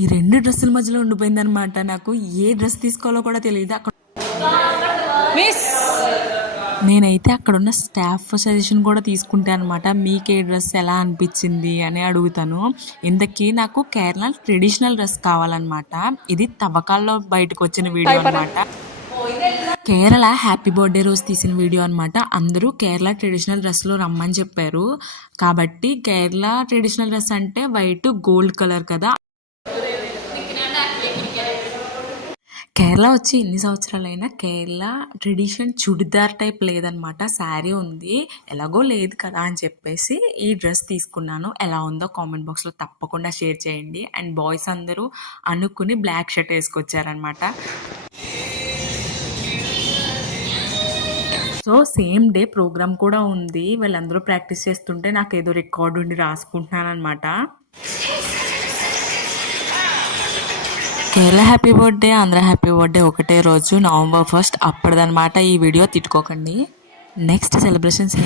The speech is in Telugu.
ఈ రెండు డ్రెస్సుల మధ్యలో ఉండిపోయింది అనమాట. నాకు ఏ డ్రెస్ తీసుకోవాలో కూడా తెలియదు. అక్కడ నేనైతే అక్కడున్న స్టాఫ్ సజెషన్ కూడా తీసుకుంటాను అనమాట. మీకు ఏ డ్రెస్ ఎలా అనిపించింది అని అడుగుతాను. ఇంతకీ నాకు కేరళ ట్రెడిషనల్ డ్రెస్ కావాలన్నమాట. ఇది తవ్వకాల్లో బయటకు వచ్చిన వీడియో అనమాట. కేరళ హ్యాపీ బర్త్డే రోజు తీసిన వీడియో అనమాట. అందరూ కేరళ ట్రెడిషనల్ డ్రెస్లో రమ్మని చెప్పారు. కాబట్టి కేరళ ట్రెడిషనల్ డ్రెస్ అంటే వైట్ గోల్డ్ కలర్ కదా. కేరళ వచ్చి ఎన్ని సంవత్సరాలైనా కేరళ ట్రెడిషన్ చుడిదార్ టైప్ లేదనమాట. శారీ ఉంది, ఎలాగో లేదు కదా అని చెప్పేసి ఈ డ్రెస్ తీసుకున్నాను. ఎలా ఉందో కామెంట్ బాక్స్లో తప్పకుండా షేర్ చేయండి. అండ్ బాయ్స్ అందరూ అనుకుని బ్లాక్ షర్ట్ వేసుకొచ్చారనమాట. సో సేమ్ డే ప్రోగ్రామ్ కూడా ఉంది. వీళ్ళందరూ ప్రాక్టీస్ చేస్తుంటే నాకు ఏదో రికార్డు ఉండి రాసుకుంటున్నాను అనమాట. Kerala happy birthday, Andhra happy birthday ఒకటే రోజు, November 1st. అప్పటిదనమాట ఈ వీడియో, తిట్టుకోకండి. Next celebrations